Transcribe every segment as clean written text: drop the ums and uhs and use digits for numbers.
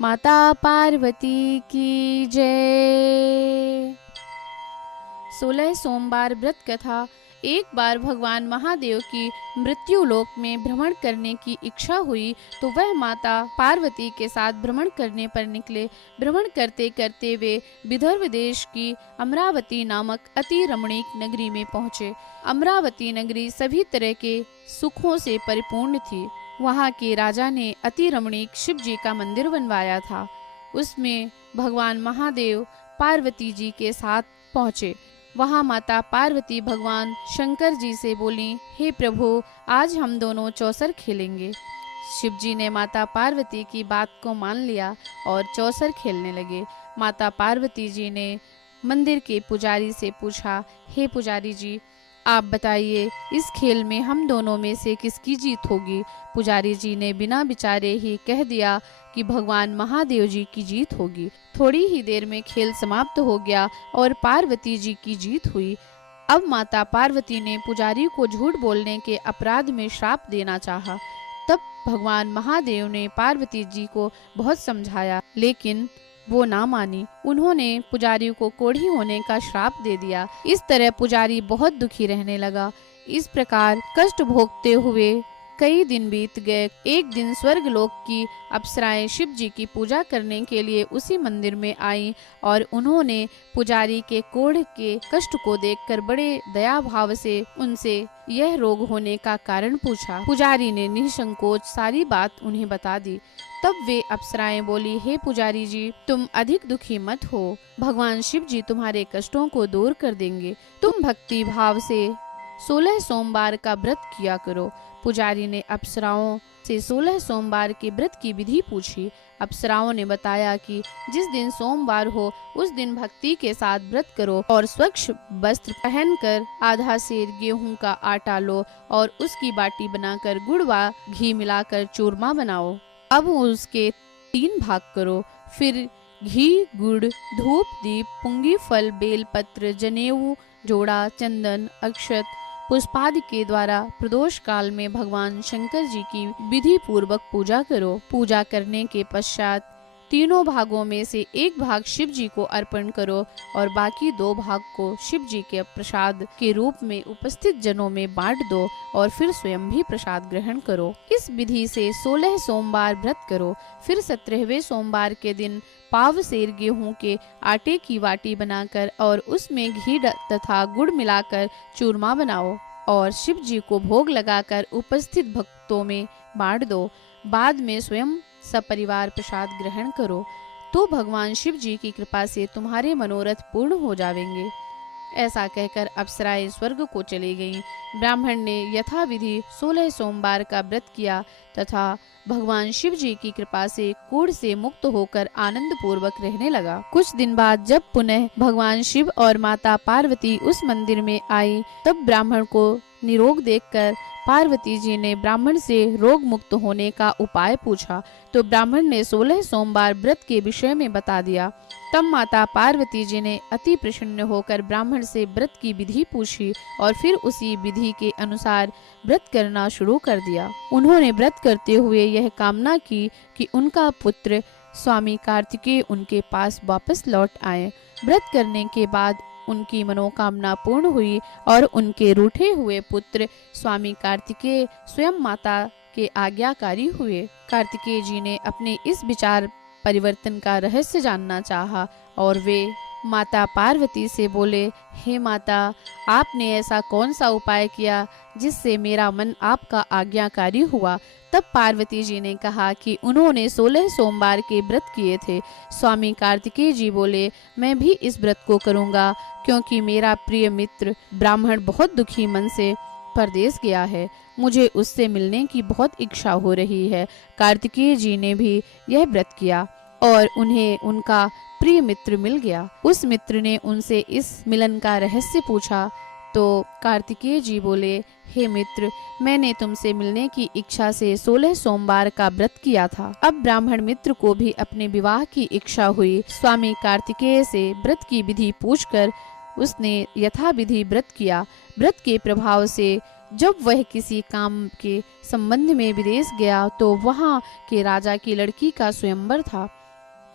माता पार्वती की जय। 16 सोमवार व्रत कथा। एक बार भगवान महादेव की मृत्यु लोक में भ्रमण करने की इच्छा हुई तो वह माता पार्वती के साथ भ्रमण करने पर निकले। भ्रमण करते करते वे विदर्भ देश की अमरावती नामक अति रमणीक नगरी में पहुँचे। अमरावती नगरी सभी तरह के सुखों से परिपूर्ण थी। वहाँ के राजा ने अति रमणीक शिव जी का मंदिर बनवाया था। उसमें भगवान महादेव पार्वती जी के साथ पहुँचे। वहाँ माता पार्वती भगवान शंकर जी से बोली, हे प्रभु, आज हम दोनों चौसर खेलेंगे। शिव जी ने माता पार्वती की बात को मान लिया और चौसर खेलने लगे। माता पार्वती जी ने मंदिर के पुजारी से पूछा, हे पुजारी जी, आप बताइए इस खेल में हम दोनों में से किसकी जीत होगी। पुजारी जी ने बिना विचारे ही कह दिया कि भगवान महादेव जी की जीत होगी। थोड़ी ही देर में खेल समाप्त हो गया और पार्वती जी की जीत हुई। अब माता पार्वती ने पुजारी को झूठ बोलने के अपराध में श्राप देना चाहा। तब भगवान महादेव ने पार्वती जी को बहुत समझाया, लेकिन वो ना मानी। उन्होंने पुजारी को कोढ़ी होने का श्राप दे दिया। इस तरह पुजारी बहुत दुखी रहने लगा। इस प्रकार कष्ट भोगते हुए कई दिन बीत गए। एक दिन स्वर्गलोक की अप्सराएं शिव जी की पूजा करने के लिए उसी मंदिर में आईं और उन्होंने पुजारी के कोढ़ के कष्ट को देखकर बड़े दया भाव से उनसे यह रोग होने का कारण पूछा। पुजारी ने निसंकोच सारी बात उन्हें बता दी। तब वे अप्सराएं बोली, हे पुजारी जी, तुम अधिक दुखी मत हो। भगवान शिव जी तुम्हारे कष्टों को दूर कर देंगे। तुम भक्ति भाव से 16 सोमवार का व्रत किया करो। पुजारी ने अप्सराओं से 16 सोमवार के व्रत की विधि पूछी। अप्सराओं ने बताया कि जिस दिन सोमवार हो उस दिन भक्ति के साथ व्रत करो और स्वच्छ वस्त्र पहनकर आधा सेर गेहूं का आटा लो और उसकी बाटी बनाकर गुड़ व घी मिलाकर चूरमा बनाओ। अब उसके 3 भाग करो। फिर घी, गुड़, धूप, दीप, पुंगी फल, बेलपत्र, जनेऊ, जोड़ा, चंदन, अक्षत, पुष्पादि के द्वारा प्रदोष काल में भगवान शंकर जी की विधि पूर्वक पूजा करो। पूजा करने के पश्चात तीनों भागों में से एक भाग शिव जी को अर्पण करो और बाकी 2 भाग को शिव जी के प्रसाद के रूप में उपस्थित जनों में बांट दो और फिर स्वयं भी प्रसाद ग्रहण करो। इस विधि से 16 सोमवार व्रत करो। फिर 17वें सोमवार के दिन पाव सेर गेहूं के आटे की बाटी बनाकर और उसमें घी तथा गुड़ मिलाकर चूरमा बनाओ और शिव जी को भोग लगाकर उपस्थित भक्तों में बांट दो। बाद में स्वयं सपरिवार प्रसाद ग्रहण करो तो भगवान शिव जी की कृपा से तुम्हारे मनोरथ पूर्ण हो जाएंगे। ऐसा कहकर अप्सराएं स्वर्ग को चली गईं। ब्राह्मण ने यथाविधि 16 सोमवार का व्रत किया तथा भगवान शिव जी की कृपा से कोढ़ से मुक्त होकर आनंद पूर्वक रहने लगा। कुछ दिन बाद जब पुनः भगवान शिव और माता पार्वती उस मंदिर में आई, तब ब्राह्मण को निरोग देखकर पार्वती जी ने ब्राह्मण से रोग मुक्त होने का उपाय पूछा तो ब्राह्मण ने 16 सोमवार व्रत के विषय में बता दिया। तब माता पार्वती जी ने अति प्रसन्न होकर ब्राह्मण से व्रत की विधि पूछी और फिर उसी विधि के अनुसार व्रत करना शुरू कर दिया। उन्होंने व्रत करते हुए यह कामना की कि उनका पुत्र स्वामी कार्तिकेय उनके पास वापस लौट आए। व्रत करने के बाद उनकी मनोकामना पूर्ण हुई और उनके रूठे हुए पुत्र स्वामी कार्तिकेय स्वयं माता के आज्ञाकारी हुए। कार्तिकेय जी ने अपने इस विचार परिवर्तन का रहस्य जानना चाहा और वे माता पार्वती से बोले, हे माता, आपने ऐसा कौन सा उपाय किया जिससे मेरा मन आपका आज्ञाकारी हुआ। तब पार्वती जी ने कहा कि उन्होंने 16 सोमवार के व्रत किए थे। स्वामी कार्तिकेय जी बोले, मैं भी इस व्रत को करूंगा क्योंकि मेरा प्रिय मित्र ब्राह्मण बहुत दुखी मन से परदेश गया है। मुझे उससे मिलने की बहुत इच्छा हो रही है। कार्तिकेय जी ने भी यह व्रत किया और उन्हें उनका प्रिय मित्र मिल गया। उस मित्र ने उनसे इस मिलन का रहस्य पूछा तो कार्तिकेय जी बोले, हे मित्र, मैंने तुमसे मिलने की इच्छा से 16 सोमवार का व्रत किया था। अब ब्राह्मण मित्र को भी अपने विवाह की इच्छा हुई। स्वामी कार्तिकेय से व्रत की विधि पूछकर उसने यथाविधि व्रत किया। व्रत के प्रभाव से जब वह किसी काम के संबंध में विदेश गया तो वहाँ के राजा की लड़की का स्वयंवर था।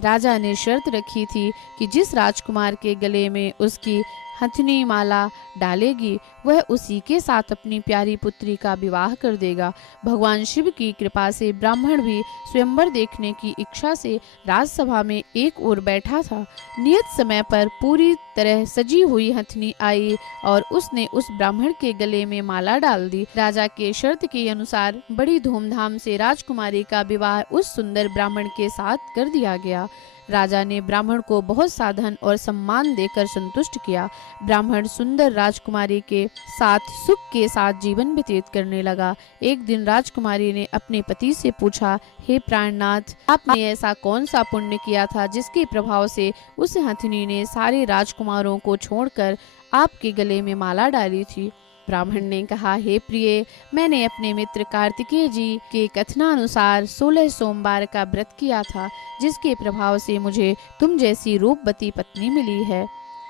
राजा ने शर्त रखी थी कि जिस राजकुमार के गले में उसकी हथनी माला डालेगी वह उसी के साथ अपनी प्यारी पुत्री का विवाह कर देगा। भगवान शिव की कृपा से ब्राह्मण भी स्वयंवर देखने की इच्छा से राजसभा में एक ओर बैठा था। नियत समय पर पूरी तरह सजी हुई हथनी आई और उसने उस ब्राह्मण के गले में माला डाल दी। राजा के शर्त के अनुसार बड़ी धूमधाम से राजकुमारी का विवाह उस सुंदर ब्राह्मण के साथ कर दिया गया। राजा ने ब्राह्मण को बहुत साधन और सम्मान देकर संतुष्ट किया। ब्राह्मण सुंदर राजकुमारी के साथ सुख के साथ जीवन व्यतीत करने लगा। एक दिन राजकुमारी ने अपने पति से पूछा, हे प्राणनाथ, आपने ऐसा कौन सा पुण्य किया था जिसके प्रभाव से उस हथिनी ने सारे राजकुमारों को छोड़कर आपके गले में माला डाली थी? ब्राह्मण ने कहा, हे प्रिय, मैंने अपने मित्र कार्तिकेय जी के कथनानुसार 16 सोमवार का व्रत किया था, जिसके प्रभाव से मुझे तुम जैसी रूपवती पत्नी मिली है।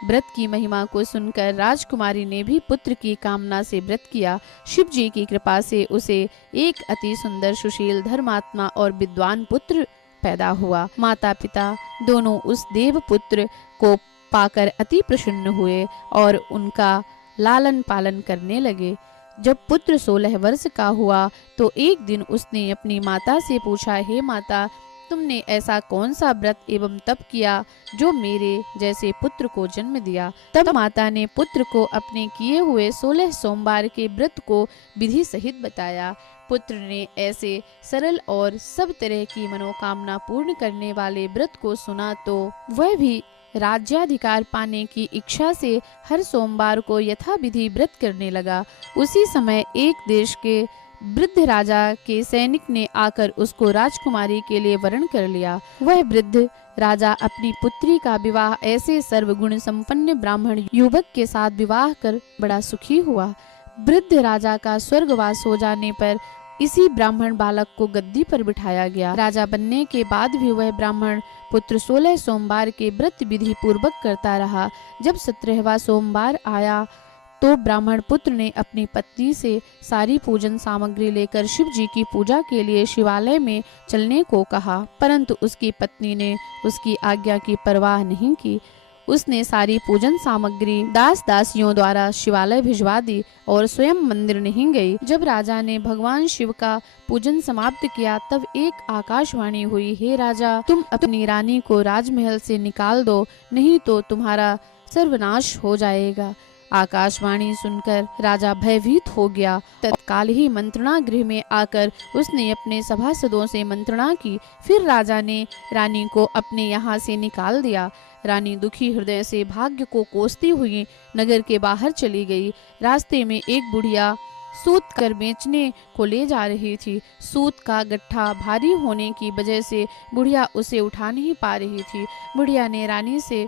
व्रत की महिमा को सुनकर राजकुमारी ने भी पुत्र की कामना से व्रत किया। शिव जी की कृपा से उसे एक अति सुंदर, सुशील, धर्मात्मा और विद्वान पुत्र पैदा हुआ। माता पिता दोनों उस देव पुत्र को पाकर अति प्रसन्न हुए और उनका लालन पालन करने लगे। जब पुत्र 16 वर्ष का हुआ तो एक दिन उसने अपनी माता से पूछा, हे माता, तुमने ऐसा कौन सा व्रत एवं तप किया जो मेरे जैसे पुत्र को जन्म दिया? तब माता ने पुत्र को अपने किए हुए 16 सोमवार के व्रत को विधि सहित बताया। पुत्र ने ऐसे सरल और सब तरह की मनोकामना पूर्ण करने वाले व्रत को सुना तो वह भी राज्याधिकार पाने की इच्छा से हर सोमवार को यथाविधि व्रत करने लगा। उसी समय एक देश के वृद्ध राजा के सैनिक ने आकर उसको राजकुमारी के लिए वरण कर लिया। वह वृद्ध राजा अपनी पुत्री का विवाह ऐसे सर्वगुण संपन्न ब्राह्मण युवक के साथ विवाह कर बड़ा सुखी हुआ। वृद्ध राजा का स्वर्गवास हो जाने पर इसी ब्राह्मण बालक को गद्दी पर बिठाया गया। राजा बनने के बाद भी वह ब्राह्मण पुत्र 16 सोमवार के व्रत विधि पूर्वक करता रहा। जब 17वां सोमवार आया तो ब्राह्मण पुत्र ने अपनी पत्नी से सारी पूजन सामग्री लेकर शिव जी की पूजा के लिए शिवालय में चलने को कहा, परंतु उसकी पत्नी ने उसकी आज्ञा की परवाह नहीं की। उसने सारी पूजन सामग्री दास दासियों द्वारा शिवालय भिजवा दी और स्वयं मंदिर नहीं गई। जब राजा ने भगवान शिव का पूजन समाप्त किया तब एक आकाशवाणी हुई, हे राजा, तुम अपनी रानी को राजमहल से निकाल दो, नहीं तो तुम्हारा सर्वनाश हो जाएगा। आकाशवाणी सुनकर राजा भयभीत हो गया। तत्काल ही मंत्रणा गृह में आकर उसने अपने सभासदों से मंत्रणा की। फिर राजा ने रानी को अपने यहाँ से निकाल दिया। रानी दुखी हृदय से भाग्य को कोसती हुई नगर के बाहर चली गई। रास्ते में एक बुढ़िया सूत कर बेचने को ले जा रही थी। सूत का गट्ठा भारी होने की वजह से बुढ़िया उसे उठा नहीं पा रही थी। बुढ़िया ने रानी से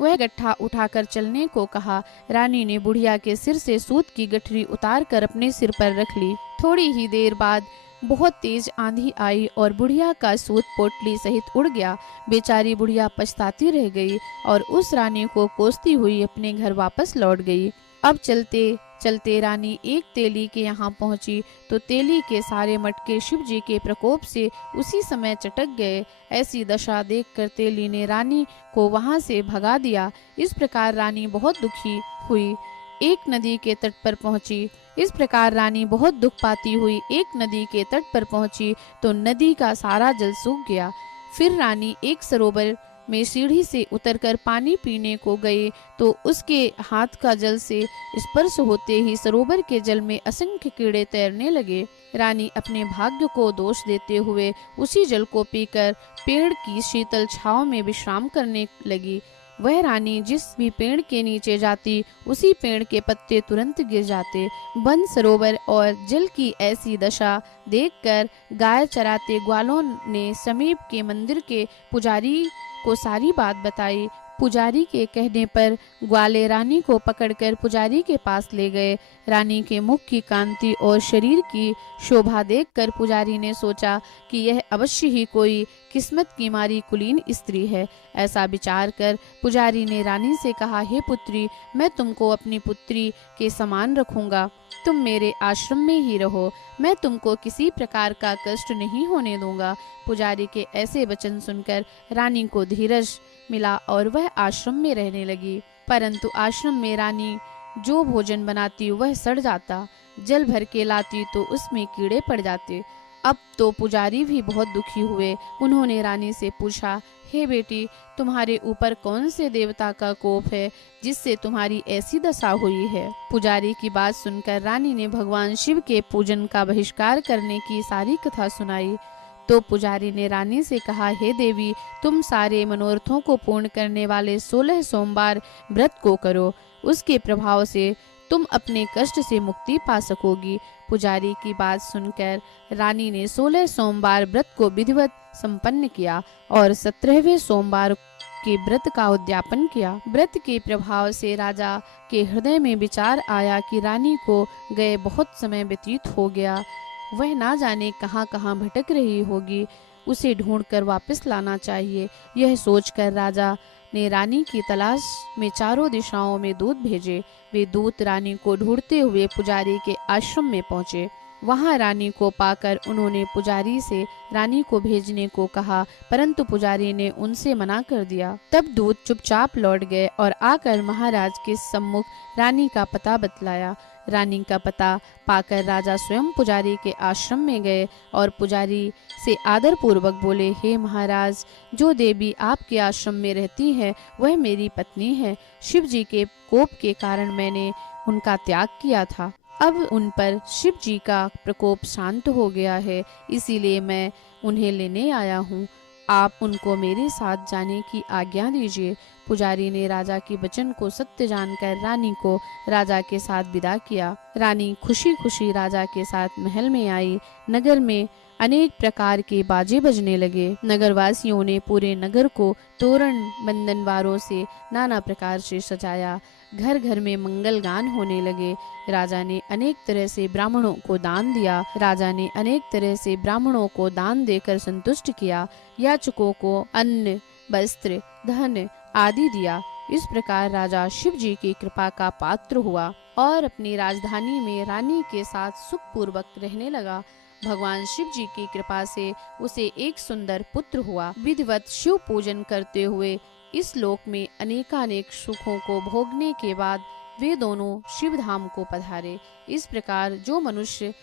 वह गट्ठा उठाकर चलने को कहा। रानी ने बुढ़िया के सिर से सूत की गठरी उतार कर अपने सिर पर रख ली। थोड़ी ही देर बाद बहुत तेज आंधी आई और बुढ़िया का सूत पोटली सहित उड़ गया। बेचारी बुढ़िया पछताती रह गई और उस रानी को कोसती हुई अपने घर वापस लौट गई। अब चलते चलते रानी एक तेली के यहाँ पहुंची तो तेली के सारे मटके शिव जी के प्रकोप से उसी समय चटक गए। ऐसी दशा देखकर तेली ने रानी को वहां से भगा दिया। इस प्रकार रानी बहुत दुखी हुई एक नदी के तट पर पहुंची। इस प्रकार रानी बहुत दुख पाती हुई एक नदी के तट पर पहुंची तो नदी का सारा जल सूख गया। फिर रानी एक सरोवर में सीढ़ी से उतरकर पानी पीने को गए तो उसके हाथ का जल से स्पर्श होते ही सरोवर के जल में असंख्य कीड़े तैरने लगे। रानी अपने भाग्य को दोष देते हुए उसी जल को पीकर पेड़ की शीतल छांव में विश्राम करने लगी। वह रानी जिस भी पेड़ के नीचे जाती उसी पेड़ के पत्ते तुरंत गिर जाते। वन, सरोवर और जल की ऐसी दशा देखकर गाय चराते ग्वालों ने समीप के मंदिर के पुजारी को सारी बात बताई। पुजारी के कहने पर ग्वाले रानी को पकड़कर पुजारी के पास ले गए। रानी के मुख की कांति और शरीर की शोभा देखकर पुजारी ने सोचा कि यह अवश्य ही कोई किस्मत की मारी कुलीन स्त्री है। ऐसा विचार कर पुजारी ने रानी से कहा, हे पुत्री, मैं तुमको अपनी पुत्री के समान रखूंगा। तुम मेरे आश्रम में ही रहो, मैं तुमको किसी प्रकार का कष्ट नहीं होने दूंगा। पुजारी के ऐसे वचन सुनकर रानी को धीरज मिला और वह आश्रम में रहने लगी। परंतु आश्रम में रानी जो भोजन बनाती वह सड़ जाता, जल भर के लाती तो उसमें कीड़े पड़ जाते। अब तो पुजारी भी बहुत दुखी हुए। उन्होंने रानी से पूछा, हे बेटी, तुम्हारे ऊपर कौन से देवता का कोप है जिससे तुम्हारी ऐसी दशा हुई है? पुजारी की बात सुनकर रानी ने भगवान शिव के पूजन का बहिष्कार करने की सारी कथा सुनाई। तो पुजारी ने रानी से कहा, हे देवी, तुम सारे मनोरथों को पूर्ण करने वाले 16 सोमवार व्रत को करो, उसके प्रभाव से तुम अपने कष्ट से मुक्ति पा सकोगी। पुजारी की बात सुनकर रानी ने 16 सोमवार व्रत को विधिवत संपन्न किया और 17वें सोमवार के व्रत का उद्यापन किया। व्रत के प्रभाव से राजा के हृदय में विचार आया कि रानी को गए बहुत समय व्यतीत हो गया, वह ना जाने कहां-कहां भटक रही होगी, उसे ढूंढकर वापस लाना चाहिए। यह सोचकर राजा ने रानी की तलाश में चारों दिशाओं में दूत भेजे। वे दूत रानी को ढूंढते हुए पुजारी के आश्रम में पहुंचे। वहां रानी को पाकर उन्होंने पुजारी से रानी को भेजने को कहा, परंतु पुजारी ने उनसे मना कर दिया। तब दूत चुपचाप लौट गए और आकर महाराज के सम्मुख रानी का पता बतलाया। रानी का पता पाकर राजा स्वयं पुजारी के आश्रम में गए और पुजारी से आदर पूर्वक बोले, हे महाराज, जो देवी आपके आश्रम में रहती है वह मेरी पत्नी है। शिव जी के कोप के कारण मैंने उनका त्याग किया था। अब उन पर शिव जी का प्रकोप शांत हो गया है, इसीलिए मैं उन्हें लेने आया हूँ। आप उनको मेरे साथ जाने की आज्ञा दीजिए। पुजारी ने राजा के वचन को सत्य जानकर रानी को राजा के साथ विदा किया। रानी खुशी खुशी राजा के साथ महल में आई। नगर में अनेक प्रकार के बाजे बजने लगे। नगरवासियों ने पूरे नगर को तोरण बंधनवारों से नाना प्रकार से सजाया। घर घर में मंगल गान होने लगे। राजा ने अनेक तरह से ब्राह्मणों को दान दिया। राजा ने अनेक तरह से ब्राह्मणों को दान देकर संतुष्ट किया। याचकों को अन्न, वस्त्र, धन आदि दिया। इस प्रकार राजा शिव जी की कृपा का पात्र हुआ और अपनी राजधानी में रानी के साथ सुख पूर्वक रहने लगा। भगवान शिव जी की कृपा से उसे एक सुंदर पुत्र हुआ। विधिवत शिव पूजन करते हुए इस लोक में अनेकानेक सुखों को भोगने के बाद वे दोनों शिव धाम को पधारे। इस प्रकार जो मनुष्य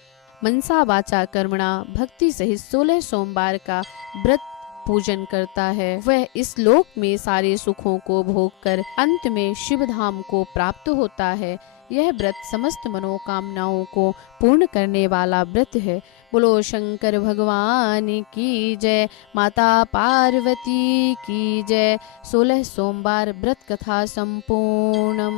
मनसा वाचा कर्मणा भक्ति सहित 16 सोमवार का व्रत पूजन करता है, वह इस लोक में सारे सुखों को भोगकर अंत में शिव धाम को प्राप्त होता है। यह व्रत समस्त मनोकामनाओं को पूर्ण करने वाला व्रत है। बोलो शंकर भगवान की जय, माता पार्वती की जय। 16 सोमवार व्रत कथा संपूर्णम।